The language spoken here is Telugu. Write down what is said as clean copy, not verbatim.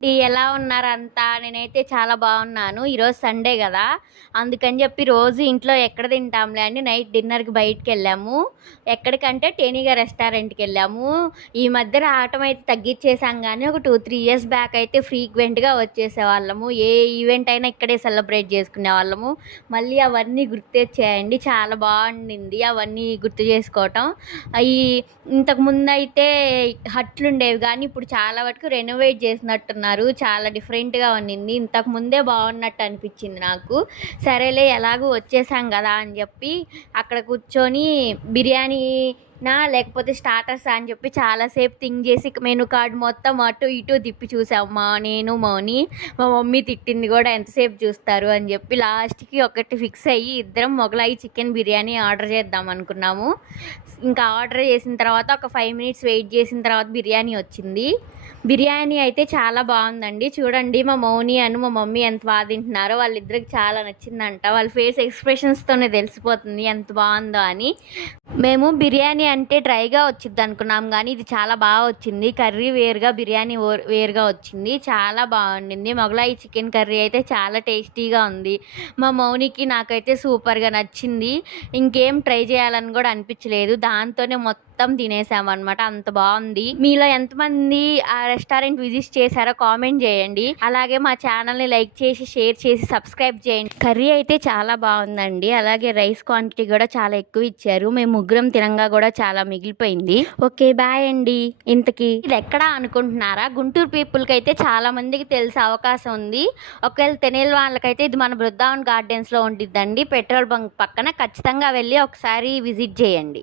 ఎలా ఉన్నారంతా? నేనైతే చాలా బాగున్నాను. ఈరోజు సండే గదా! అందుకని జెప్పి రోజు ఇంట్లో ఎక్కడ తింటాంలే అని నైట్ డిన్నర్‌కి బయటికెళ్ళాము. ఎక్కడికంటే టేనిగా రెస్టారెంట్‌కెళ్ళాము. ఈ మధ్య రావటం అయితే తగ్గిచ్చేసాం గానీ, ఒక 2, 3 ఇయర్స్ బ్యాక్ అయితే ఫ్రీక్వెంట్‌గా వచ్చేసేవాళ్ళము. ఏ ఈవెంట్ అయినా ఇక్కడే సెలబ్రేట్ జేసుకునేవాళ్ళము. మళ్ళీ అవన్నీ గుర్తొచ్చాయండి. చాలా బావుండింది అవన్నీ గుర్తు జేసుకోవటం. ఈ ఇంతకుముందయితే హట్లుండేవి గానీ, ఇప్పుడు చాలా వరకు రెనోవేట్ జేసినట్టున్నారు. చాలా డిఫరెంట్‌గా ఉన్నింది. ఇంతకు ముందే బాగున్నట్టు అనిపించింది నాకు. సరేలే ఎలాగో వచ్చేసాం గదా అని జెప్పి అక్కడ కూర్చొని లేకపోతే స్టార్టర్సా అని చెప్పి చాలా సేపు థింక్ చేసి మెనూ కార్డ్ మొత్తం అటు ఇటు తిప్పి చూసాం. నేను మౌని. మా మమ్మీ తిట్టింది గూడా ఎంతసేపు చూస్తారు అని చెప్పి. లాస్ట్‌కి ఒకటి ఫిక్స్ అయ్యి ఇద్దరం మొగలాయి చికెన్ బిర్యానీ ఆర్డర్ చేద్దాం అనుకున్నాము. ఇంకా ఆర్డర్ చేసిన తర్వాత ఒక 5 మినిట్స్ వెయిట్ చేసిన తర్వాత బిర్యానీ వచ్చింది. బిర్యానీ అయితే చాలా బాగుందండి. చూడండి మా మౌని మా మమ్మీ ఎంత బాగా తింటున్నారో. వాళ్ళిద్దరికి చాలా నచ్చిందంట. వాళ్ళ ఫేస్ ఎక్స్ప్రెషన్స్తోనే తెలిసిపోతుంది ఎంత బాగుందో అని. మేము బిర్యానీ అంటే డ్రైగా వచ్చిద్ది అనుకున్నాం కానీ ఇది చాలా బాగా వచ్చింది. కర్రీ వేరుగా, బిర్యానీ వేరుగా వచ్చింది. చాలా బాగుండింది. మొగలాయి చికెన్ కర్రీ అయితే చాలా టేస్టీగా ఉంది. మా మౌనికి నాకైతే సూపర్గా నచ్చింది. ఇంకేం ట్రై చేయాలని కూడా అనిపించలేదు. దాంతోనే మొత్తం తినేసామన్నమాట. అంత బాగుంది. మీలో ఎంతమంది ఆ రెస్టారెంట్ విజిట్ చేశారో కామెంట్ చేయండి. అలాగే మా ఛానల్ని లైక్ చేసి, షేర్ చేసి, సబ్స్క్రైబ్ చేయండి. కర్రీ అయితే చాలా బాగుందండి. అలాగే రైస్ క్వాంటిటీ కూడా చాలా ఎక్కువ ఇచ్చారు. మేము ముగ్గురం తినంగా కూడా చాలా మిగిలిపోయింది. ఓకే బాయ్ అండి. ఇంతకీ ఇది ఎక్కడ అనుకుంటున్నారా? గుంటూరు పీపుల్కి అయితే చాలా మందికి తెలిసే అవకాశం ఉంది. ఒకవేళ తెలియని వాళ్ళకైతే ఇది మన బృందావన్ గార్డెన్స్లో ఉండిద్దండి. పెట్రోల్ బంక్ పక్కన. ఖచ్చితంగా వెళ్ళి ఒకసారి విజిట్ చేయండి.